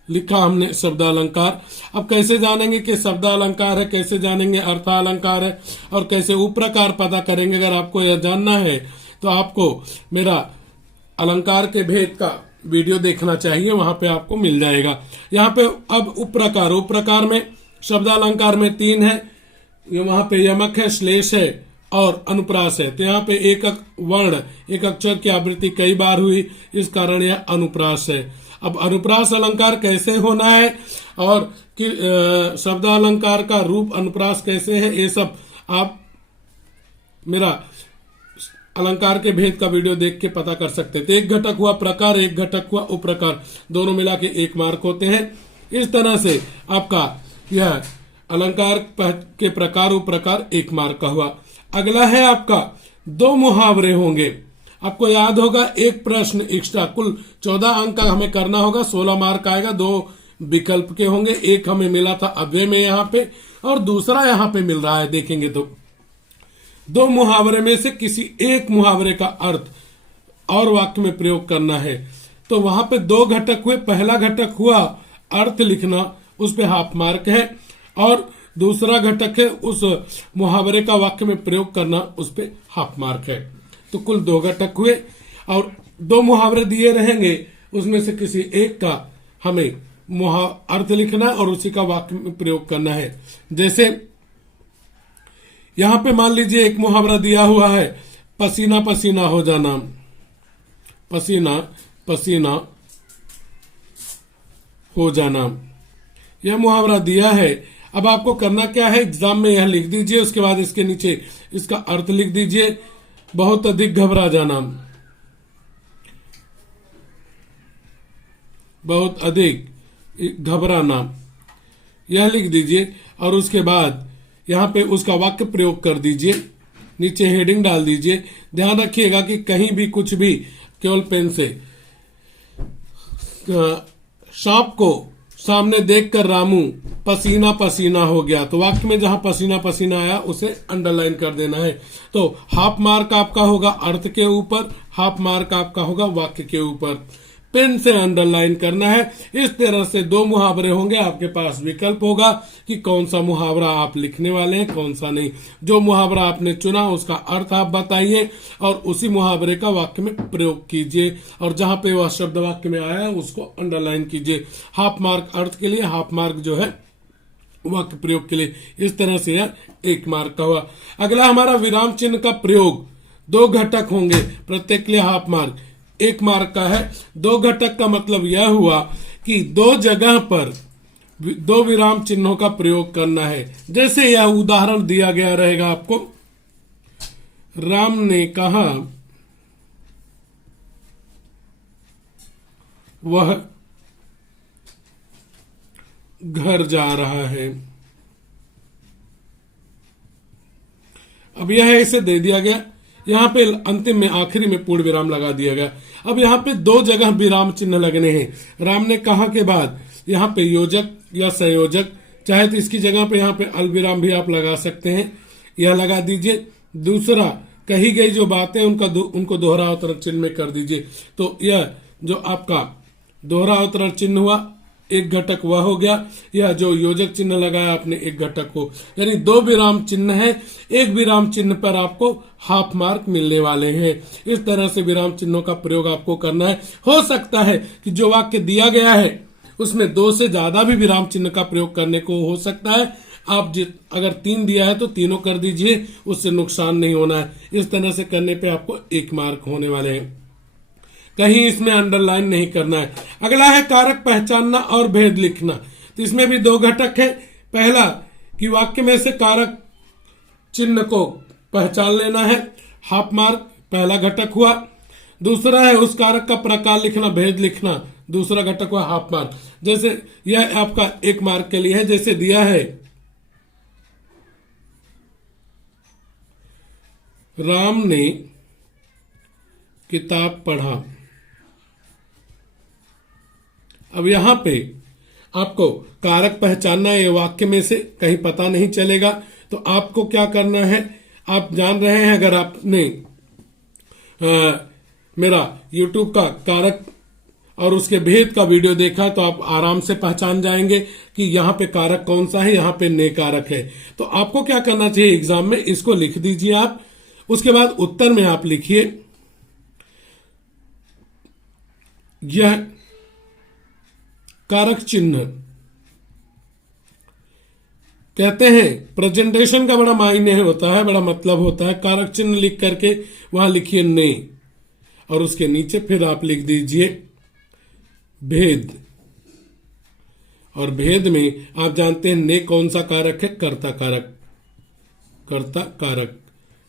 लिखा हमने शब्दालंकार। अब कैसे जानेंगे कि शब्दालंकार है, कैसे जानेंगे अर्थालंकार है, और कैसे उप्रकार पता करेंगे। अगर आपको यह जानना है तो आपको मेरा अलंकार के भेद का वीडियो देखना चाहिए, वहां पे आपको मिल जाएगा। यहाँ पे अब उप्रकार, उप्रकार में शब्दालंकार में 3 है, ये वहां पे यमक है, श्लेष है और अनुप्रास है। तो यहाँ पे एक वर्ण, एक अक्षर की आवृत्ति कई बार हुई, इस कारण यह अनुप्रास है। अब अनुप्रास अलंकार कैसे होना है और शब्दालंकार का रूप अनुप्रास कैसे है, ये सब आप मेरा अलंकार के भेद का वीडियो देख के पता कर सकते थे। एक घटक हुआ प्रकार, एक घटक हुआ उप्रकार, दोनों मिला के 1 मार्क होते हैं। इस तरह से आपका यह अलंकार के प्रकार उप्रकार 1 मार्क का हुआ। अगला है आपका 2 मुहावरे होंगे। आपको याद होगा एक प्रश्न एक्स्ट्रा, कुल 14 अंक का हमें करना होगा, 16 मार्क आएगा। 2 विकल्प के होंगे, एक हमें मिला था अव्यय में यहाँ पे और दूसरा यहाँ पे मिल रहा है, देखेंगे तो 2 मुहावरे में से किसी एक मुहावरे का अर्थ और वाक्य में प्रयोग करना है। तो वहां पे 2 घटक हुए। पहला घटक हुआ अर्थ लिखना, उस पे हाफ मार्क है, और दूसरा घटक है उस मुहावरे का वाक्य में प्रयोग करना, उस पे हाफ मार्क है। तो कुल 2 घटक हुए और 2 मुहावरे दिए रहेंगे, उसमें से किसी एक का हमें अर्थ लिखना और उसी का वाक्य में प्रयोग करना है। जैसे यहां पे मान लीजिए एक मुहावरा दिया हुआ है, पसीना पसीना हो जाना, पसीना पसीना हो जाना, यह मुहावरा दिया है। अब आपको करना क्या है, एग्जाम में यह लिख दीजिए, उसके बाद इसके नीचे इसका अर्थ लिख दीजिए। बहुत अधिक घबरा जाना, बहुत अधिक घबराना, यह लिख दीजिए और उसके बाद यहां पे उसका वाक्य प्रयोग कर दीजिए, नीचे हेडिंग डाल दीजिए। ध्यान रखिएगा कि कहीं भी कुछ भी केवल पेन से, सांप को सामने देखकर रामू पसीना पसीना हो गया, तो वाक्य में जहां पसीना पसीना आया उसे अंडरलाइन कर देना है। तो हाफ मार्क आपका होगा अर्थ के ऊपर, हाफ मार्क आपका होगा वाक्य के ऊपर। पेन से अंडरलाइन करना है। इस तरह से 2 मुहावरे होंगे, आपके पास विकल्प होगा कि कौन सा मुहावरा आप लिखने वाले हैं, कौन सा नहीं। जो मुहावरा आपने चुना उसका अर्थ आप बताइए और उसी मुहावरे का वाक्य में प्रयोग कीजिए, और जहां पे वह शब्द वाक्य में आया है उसको अंडरलाइन कीजिए। हाफ मार्क अर्थ के लिए, हाफ मार्क जो है वाक्य प्रयोग के लिए। इस तरह से यह 1 मार्क का हुआ। अगला हमारा विराम चिन्ह का प्रयोग। 2 घटक होंगे, प्रत्येक के लिए हाफ मार्क, 1 मार्क का है। 2 घटक का मतलब यह हुआ कि 2 जगह पर 2 विराम चिन्हों का प्रयोग करना है। जैसे यह उदाहरण दिया गया रहेगा आपको, राम ने कहा वह घर जा रहा है। अब यह ऐसे दे दिया गया, यहां पे अंतिम में आखिरी में पूर्ण विराम लगा दिया गया। अब यहां पे 2 जगह विराम चिन्ह लगने हैं। राम ने कहा के बाद यहां पे योजक या संयोजक, चाहे तो इसकी जगह पे यहां पे अल्पविराम भी आप लगा सकते हैं, यह लगा दीजिए। दूसरा, कही गई जो बातें उनको दोहरा अवतरण चिन्ह में कर दीजिए। तो यह जो आपका दोहरा अवतरण चिन्ह हुआ, 1 घटक वह हो गया। यह जो योजक चिन्ह लगाया आपने 1 घटक को, यानी 2 विराम चिन्ह है। 1 विराम चिन्ह पर आपको हाफ मार्क मिलने वाले हैं। इस तरह से विराम चिन्हों का प्रयोग आपको करना है। हो सकता है कि जो वाक्य दिया गया है उसमें 2 से ज्यादा भी विराम चिन्ह का प्रयोग करने को हो सकता है। आप अगर 3 दिया है तो तीनों कर दीजिए, उससे नुकसान नहीं होना है। इस तरह से करने पे आपको 1 मार्क होने वाले हैं। कहीं इसमें अंडरलाइन नहीं करना है। अगला है कारक पहचानना और भेद लिखना। तो इसमें भी 2 घटक है। पहला कि वाक्य में से कारक चिन्ह को पहचान लेना है, हाफ मार्क पहला घटक हुआ। दूसरा है उस कारक का प्रकार लिखना, भेद लिखना, दूसरा घटक हुआ हाफ मार्क। जैसे यह आपका 1 मार्क के लिए है। जैसे दिया है राम ने किताब पढ़ा। अब यहां पे आपको कारक पहचानना है, ये वाक्य में से कहीं पता नहीं चलेगा। तो आपको क्या करना है, आप जान रहे हैं, अगर आपने मेरा YouTube का कारक और उसके भेद का वीडियो देखा तो आप आराम से पहचान जाएंगे कि यहाँ पे कारक कौन सा है, यहाँ पे ने कारक है। तो आपको क्या करना चाहिए, एग्जाम में इसको लिख दीजिए आप। उसके बाद उत्तर में आप लिखिए यह कारक चिन्ह। कहते हैं प्रेजेंटेशन का बड़ा मायने होता है, बड़ा मतलब होता है। कारक चिन्ह लिख करके वहां लिखिए ने, और उसके नीचे फिर आप लिख दीजिए भेद। और भेद में आप जानते हैं ने कौन सा कारक है, कर्ता कारक। कर्ता कारक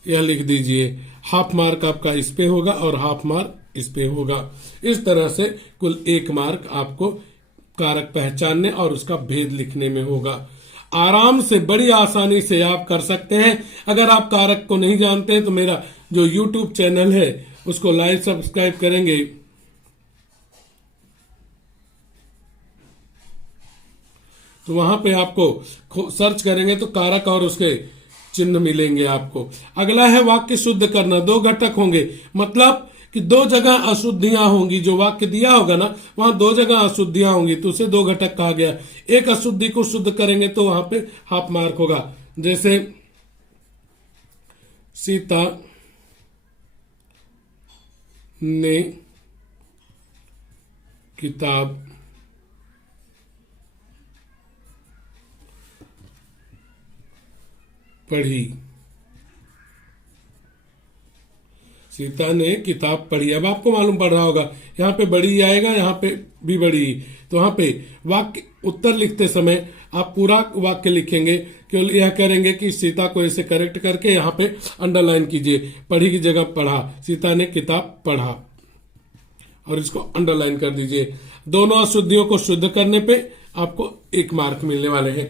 यह लिख दीजिए। हाफ मार्क आपका इस पे होगा और हाफ मार्क इस पे होगा। इस तरह से कुल 1 मार्क आपको कारक पहचानने और उसका भेद लिखने में होगा। आराम से, बड़ी आसानी से आप कर सकते हैं। अगर आप कारक को नहीं जानते हैं तो मेरा जो YouTube चैनल है उसको लाइक सब्सक्राइब करेंगे तो वहां पे आपको सर्च करेंगे तो कारक और उसके चिन्ह मिलेंगे आपको। अगला है वाक्य शुद्ध करना। 2 घटक होंगे, मतलब कि 2 जगह अशुद्धियां होंगी। जो वाक्य दिया होगा ना वहां 2 जगह अशुद्धियां होंगी, तो उसे 2 घटक कहा गया। एक अशुद्धि को शुद्ध करेंगे तो वहां पे हाफ मार्क होगा। जैसे सीता ने किताब पढ़ी। सीता ने किताब पढ़ी। अब आपको मालूम पड़ रहा होगा यहाँ पे बड़ी आएगा, यहाँ पे भी बड़ी। तो वहां पे वाक्य उत्तर लिखते समय आप पूरा वाक्य लिखेंगे, केवल यह करेंगे कि सीता को ऐसे करेक्ट करके यहाँ पे अंडरलाइन कीजिए। पढ़ी की जगह पढ़ा, सीता ने किताब पढ़ा और इसको अंडरलाइन कर दीजिए। दोनों अशुद्धियों को शुद्ध करने पे आपको 1 मार्क मिलने वाले हैं।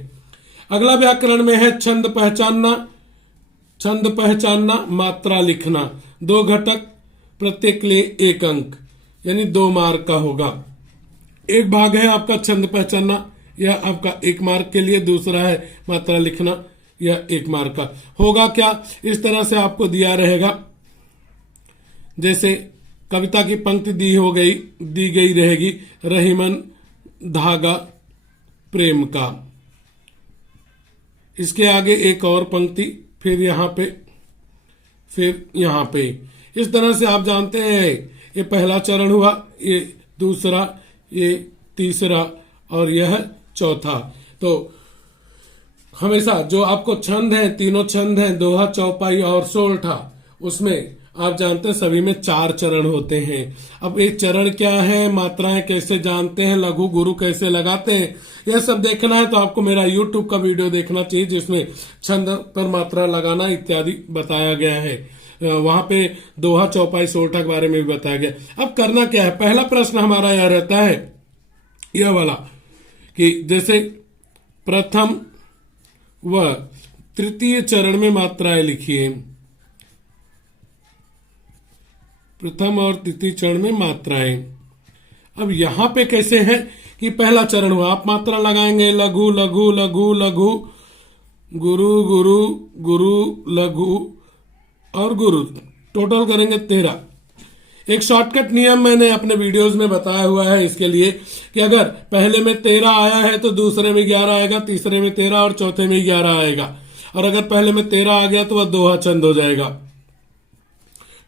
अगला व्याकरण में है छंद पहचानना। छंद पहचानना, मात्रा लिखना। 2 घटक, प्रत्येक के लिए 1 अंक, यानी 2 मार्क का होगा। एक भाग है आपका छंद पहचानना, यह आपका 1 मार्क के लिए। दूसरा है मात्रा लिखना, यह 1 मार्क का होगा। क्या इस तरह से आपको दिया रहेगा, जैसे कविता की पंक्ति दी गई रहेगी, रहीमन धागा प्रेम का। इसके आगे एक और पंक्ति, फिर यहाँ पे, फिर यहाँ पे। इस तरह से आप जानते हैं ये पहला चरण हुआ, ये दूसरा, ये तीसरा और यह चौथा। तो हमेशा जो आपको छंद है, तीनों छंद हैं, दोहा, चौपाई और सोलठा, उसमें आप जानते हैं सभी में 4 चरण होते हैं। अब एक चरण क्या है, मात्राएं कैसे जानते हैं, लघु गुरु कैसे लगाते हैं, यह सब देखना है तो आपको मेरा YouTube का वीडियो देखना चाहिए, जिसमें छंद पर मात्रा लगाना इत्यादि बताया गया है। वहां पे दोहा, चौपाई, सोलठा के बारे में भी बताया गया। अब करना क्या है, पहला प्रश्न हमारा यह रहता है, यह वाला, कि जैसे प्रथम व तृतीय चरण में मात्राएं लिखिए। प्रथम और तृतीय चरण में मात्राएं। अब यहां पे कैसे है कि पहला चरण हुआ, आप मात्रा लगाएंगे लघु लघु लघु लघु, गुरु गुरु गुरु, लघु और गुरु, टोटल करेंगे 13। एक शॉर्टकट नियम मैंने अपने वीडियोस में बताया हुआ है इसके लिए, कि अगर पहले में 13 आया है तो दूसरे में 11 आएगा, तीसरे में 13 और चौथे में 11 आएगा। और अगर पहले में 13 आ गया तो वह दोहा छंद हो जाएगा।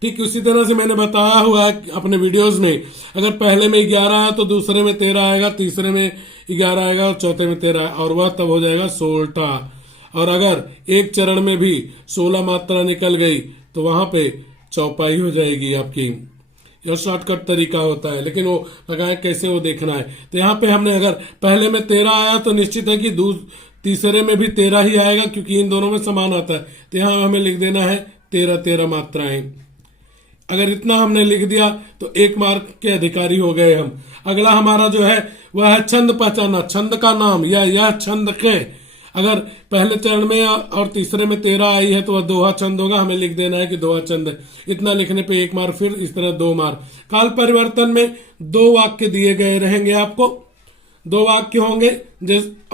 ठीक उसी तरह से मैंने बताया हुआ है अपने वीडियोस में, अगर पहले में 11 आया तो दूसरे में 13 आएगा, तीसरे में 11 आएगा और चौथे में 13, और वह तब हो जाएगा सोलठा। और अगर एक चरण में भी 16 मात्रा निकल गई तो वहां पे चौपाई हो जाएगी आपकी। यह शॉर्टकट तरीका होता है, लेकिन वो लगाए कैसे वो देखना है। तो यहाँ पे हमने अगर पहले में 13 आया तो निश्चित है कि तीसरे में भी 13 ही आएगा, क्योंकि इन दोनों में समान आता है। तो यहाँ हमें लिख देना है 13 मात्राएं। अगर इतना हमने लिख दिया तो 1 मार्क के अधिकारी हो गए हम। अगला हमारा जो है वह है छंद पहचानना। छंद का नाम या यह छंद के। अगर पहले चरण में और तीसरे में 13 आई है तो वह दोहा छंद होगा, हमें लिख देना है कि दोहा छंद है। इतना लिखने पे 1 मार्क, फिर इस तरह 2 मार्क। काल परिवर्तन में 2 वाक्य दिए गए रहेंगे आपको, 2 वाक्य होंगे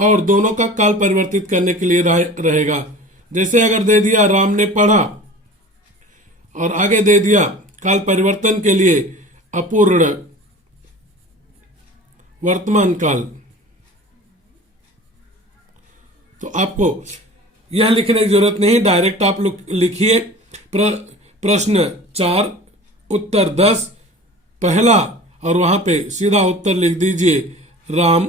और दोनों का काल परिवर्तित करने के लिए रहेगा। जैसे अगर दे दिया राम ने पढ़ा और आगे दे दिया काल परिवर्तन के लिए अपूर्ण वर्तमान काल, तो आपको यह लिखने की जरूरत नहीं, डायरेक्ट आप लिखिए प्रश्न 4 उत्तर 10 पहला, और वहां पे सीधा उत्तर लिख दीजिए राम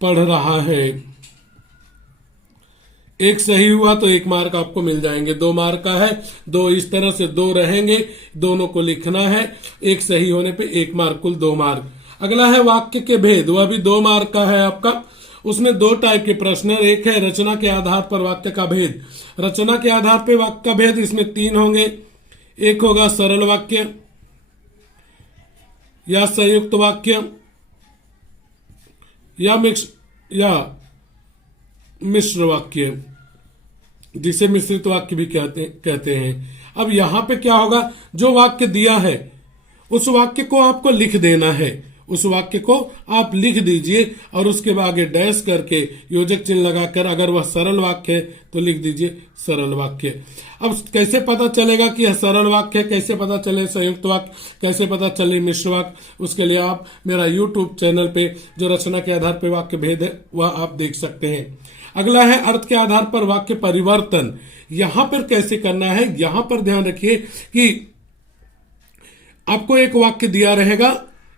पढ़ रहा है। 1 सही हुआ तो 1 मार्क आपको मिल जाएंगे। 2 मार्क का है, 2 इस तरह से 2 रहेंगे, दोनों को लिखना है। 1 सही होने पे 1 मार्क, कुल 2 मार्क। अगला है वाक्य के भेद, वह भी 2 मार्क का है आपका। उसमें 2 टाइप के प्रश्न है, एक है रचना के आधार पर वाक्य का भेद। रचना के आधार पर वाक्य का भेद, इसमें 3 होंगे। एक होगा सरल वाक्य या संयुक्त वाक्य या मिश्र वाक्य, जिसे मिश्रित वाक्य भी कहते हैं। अब यहां पे क्या होगा, जो वाक्य दिया है उस वाक्य को आपको लिख देना है, उस वाक्य को आप लिख दीजिए और उसके आगे डैश करके योजक चिन्ह लगाकर, अगर वह सरल वाक्य है तो लिख दीजिए सरल वाक्य। अब कैसे पता चलेगा कि यह सरल वाक्य है, कैसे पता चले संयुक्त वाक्य, कैसे पता चले मिश्र वाक्य, उसके लिए आप मेरा YouTube चैनल पे जो रचना के आधार पर वाक्य भेद है वह आप देख सकते हैं। अगला है अर्थ के आधार पर वाक्य परिवर्तन। यहां पर कैसे करना है, यहां पर ध्यान रखिए कि आपको एक वाक्य दिया रहेगा,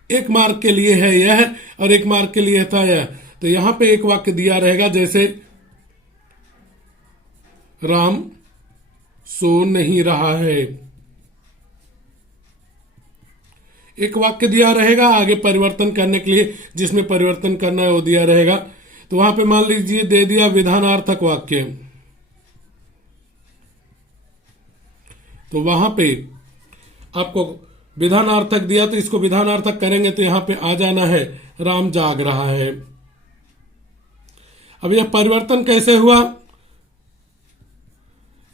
1 मार्क के लिए है यह और 1 मार्क के लिए था यह। तो यहां पे एक वाक्य दिया रहेगा, जैसे राम सो नहीं रहा है, एक वाक्य दिया रहेगा। आगे परिवर्तन करने के लिए जिसमें परिवर्तन करना है वो दिया रहेगा। तो वहां पे मान लीजिए दे दिया विधानार्थक वाक्य, तो वहां पे आपको विधानार्थक दिया, तो इसको विधानार्थक करेंगे तो यहां पे आ जाना है राम जाग रहा है। अब यह परिवर्तन कैसे हुआ,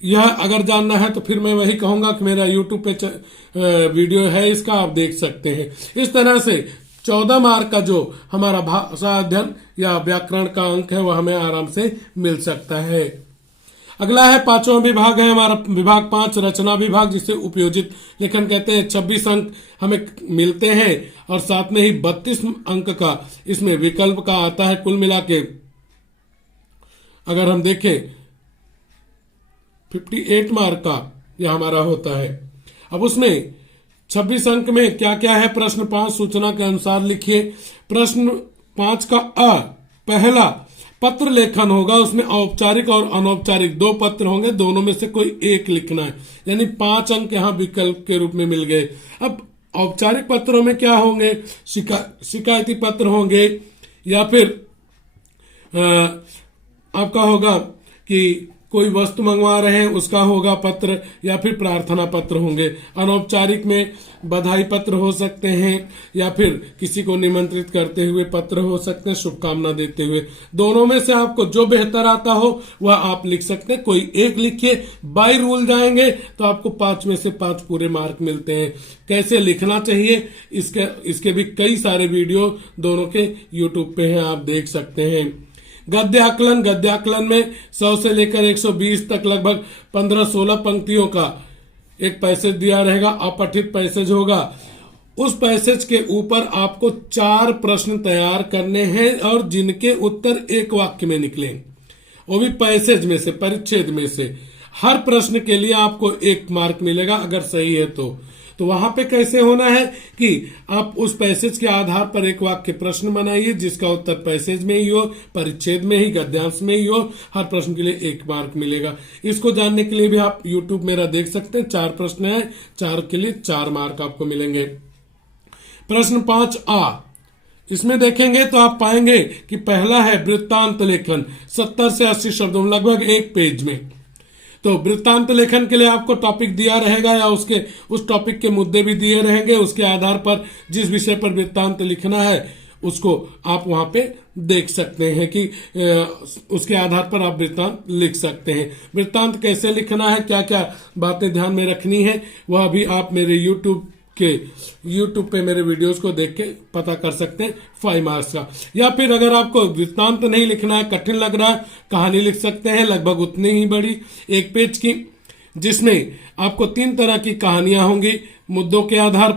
यह अगर जानना है तो फिर मैं वही कहूंगा कि मेरा YouTube पे वीडियो है, इसका आप देख सकते हैं। इस तरह से 14 मार्क का जो हमारा भाषा अध्ययन या व्याकरण का अंक है वह हमें आराम से मिल सकता है। अगला है 5वां विभाग है हमारा विभाग 5 रचना विभाग, जिसे उपयोजित लेखन कहते हैं। 26 अंक हमें मिलते हैं और साथ में ही 32 अंक का इसमें विकल्प का आता है। कुल मिला के अगर हम देखें 58 मार्क का यह हमारा होता है। अब उसमें 26 अंक में क्या क्या है, प्रश्न 5 सूचना के अनुसार लिखिए। प्रश्न 5 का पहला पत्र लेखन होगा, उसमें औपचारिक और अनौपचारिक 2 पत्र होंगे, दोनों में से कोई एक लिखना है, यानी 5 अंक यहाँ विकल्प के रूप में मिल गए। अब औपचारिक पत्रों में क्या होंगे, शिकायती पत्र होंगे या फिर आपका होगा कि कोई वस्तु मंगवा रहे हैं उसका होगा पत्र, या फिर प्रार्थना पत्र होंगे। अनौपचारिक में बधाई पत्र हो सकते हैं या फिर किसी को निमंत्रित करते हुए पत्र हो सकते हैं, शुभकामना देते हुए। दोनों में से आपको जो बेहतर आता हो वह आप लिख सकते हैं, कोई एक लिखिए। बाय रूल जाएंगे तो आपको 5 में से 5 पूरे मार्क मिलते हैं। कैसे लिखना चाहिए इसके भी कई सारे वीडियो दोनों के YouTube पे हैं, आप देख सकते हैं। गद्य आकलन में 100 से लेकर 120 तक लगभग 15-16 पंक्तियों का एक पैसेज दिया रहेगा, अपठित पैसेज होगा। उस पैसेज के ऊपर आपको 4 प्रश्न तैयार करने हैं और जिनके उत्तर एक वाक्य में निकले, वो भी पैसेज में से, परिच्छेद में से। हर प्रश्न के लिए आपको 1 मार्क मिलेगा अगर सही है तो वहां पे कैसे होना है कि आप उस पैसेज के आधार पर एक वाक्य प्रश्न बनाइए जिसका उत्तर पैसेज में ही हो, परिच्छेद में ही, गद्यांश में ही हो। हर प्रश्न के लिए 1 मार्क मिलेगा। इसको जानने के लिए भी आप YouTube मेरा देख सकते हैं। 4 प्रश्न है, 4 के लिए 4 मार्क आपको मिलेंगे। प्रश्न 5A, इसमें देखेंगे तो आप पाएंगे कि पहला है वृत्तांत लेखन, 70 से 80 शब्दों में, लगभग 1 पेज में। तो वृत्तांत लेखन के लिए आपको टॉपिक दिया रहेगा या उस टॉपिक के मुद्दे भी दिए रहेंगे, उसके आधार पर जिस विषय पर वृत्तांत लिखना है उसको आप वहां पे देख सकते हैं कि उसके आधार पर आप वृत्तांत लिख सकते हैं। वृत्तांत कैसे लिखना है, क्या क्या बातें ध्यान में रखनी है, वह भी आप मेरे यूट्यूब पे मेरे वीडियोस को देख के पता कर सकते हैं 5 मार्क्स का। या फिर अगर आपको वृत्तांत नहीं लिखना है, कठिन लग रहा है, कहानी लिख सकते हैं लगभग उतनी ही बड़ी 1 पेज की, जिसमें आपको 3 तरह की कहानियां होंगी मुद्दों के आधार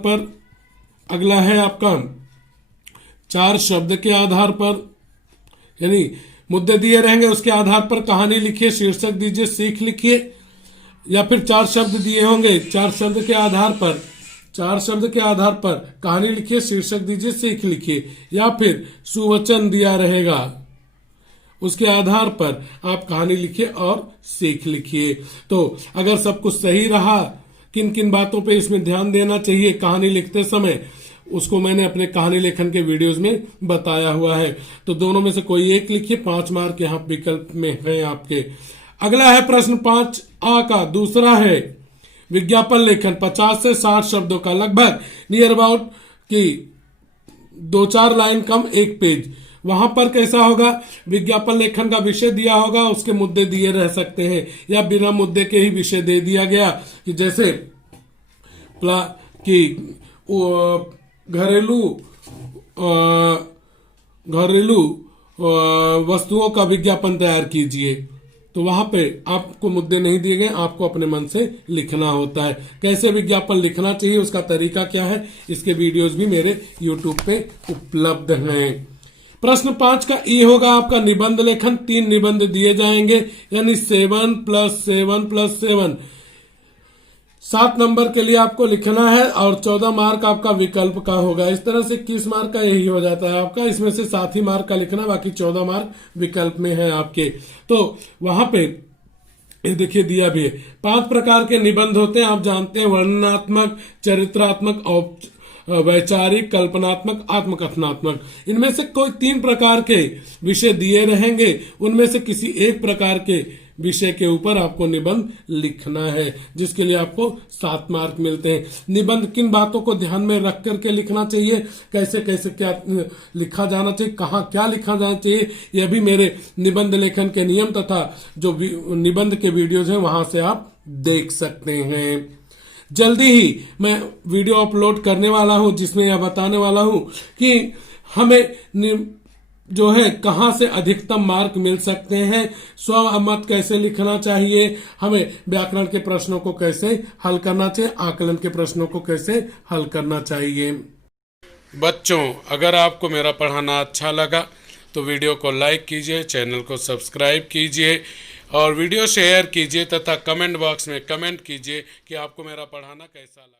पर। अगला है आपका 4 शब्द के आधार पर, यानी मुद्दे दिए रहेंगे उसके आधार पर कहानी लिखिए, शीर्षक दीजिए, सीख लिखिए। या फिर 4 शब्द दिए होंगे, 4 शब्द के आधार पर कहानी लिखिए, शीर्षक दीजिए, सीख लिखिए। या फिर सुवचन दिया रहेगा, उसके आधार पर आप कहानी लिखिए और सीख लिखिए। तो अगर सब कुछ सही रहा, किन किन बातों पे इसमें ध्यान देना चाहिए कहानी लिखते समय, उसको मैंने अपने कहानी लेखन के वीडियोस में बताया हुआ है। तो दोनों में से कोई एक लिखिए, 5 मार्क यहाँ विकल्प में है आपके। अगला है प्रश्न 5A का, दूसरा है विज्ञापन लेखन 50 से 60 शब्दों का, लगभग नियर अबाउट की 2-4 लाइन कम 1 पेज। वहां पर कैसा होगा, विज्ञापन लेखन का विषय दिया होगा, उसके मुद्दे दिए रह सकते हैं, या बिना मुद्दे के ही विषय दे दिया गया कि जैसे कि घरेलू वस्तुओं का विज्ञापन तैयार कीजिए। तो वहां पे आपको मुद्दे नहीं दिए गए, आपको अपने मन से लिखना होता है। कैसे विज्ञापन लिखना चाहिए, उसका तरीका क्या है, इसके वीडियोस भी मेरे यूट्यूब पे उपलब्ध हैं। प्रश्न 5 का ये होगा आपका निबंध लेखन। 3 निबंध दिए जाएंगे, यानी 7+7+7 7 नंबर के लिए आपको लिखना है, और 14 मार्क आपका विकल्प का होगा। इस तरह से 21 मार्क का यही हो जाता है आपका। इसमें से 7 ही मार्क का लिखना, बाकी 14 मार्क विकल्प में है आपके। तो वहां पे ये देखिए दिया भी है, 5 प्रकार के निबंध होते हैं, आप जानते हैं, वर्णनात्मक, चरित्रात्मक, वैचारिक, कल्पनात्मक, आत्मकथनात्मक। इनमें से कोई 3 प्रकार के विषय दिए रहेंगे, उनमें से किसी एक प्रकार के विषय के ऊपर आपको निबंध लिखना है, जिसके लिए आपको 7 मार्क मिलते हैं। निबंध किन बातों को ध्यान में रख करके लिखना चाहिए, कैसे कैसे क्या लिखा जाना चाहिए, कहाँ क्या लिखा जाना चाहिए, यह भी मेरे निबंध लेखन के नियम तथा जो निबंध के वीडियोज हैं वहां से आप देख सकते हैं। जल्दी ही मैं वीडियो अपलोड करने वाला हूं, जिसमें यह बताने वाला हूं कि हमें जो है कहां से अधिकतम मार्क मिल सकते हैं, स्वमत कैसे लिखना चाहिए, हमें व्याकरण के प्रश्नों को कैसे हल करना चाहिए, आकलन के प्रश्नों को कैसे हल करना चाहिए। बच्चों, अगर आपको मेरा पढ़ाना अच्छा लगा तो वीडियो को लाइक कीजिए, चैनल को सब्सक्राइब कीजिए और वीडियो शेयर कीजिए तथा कमेंट बॉक्स में कमेंट कीजिए कि आपको मेरा पढ़ाना कैसा लगा।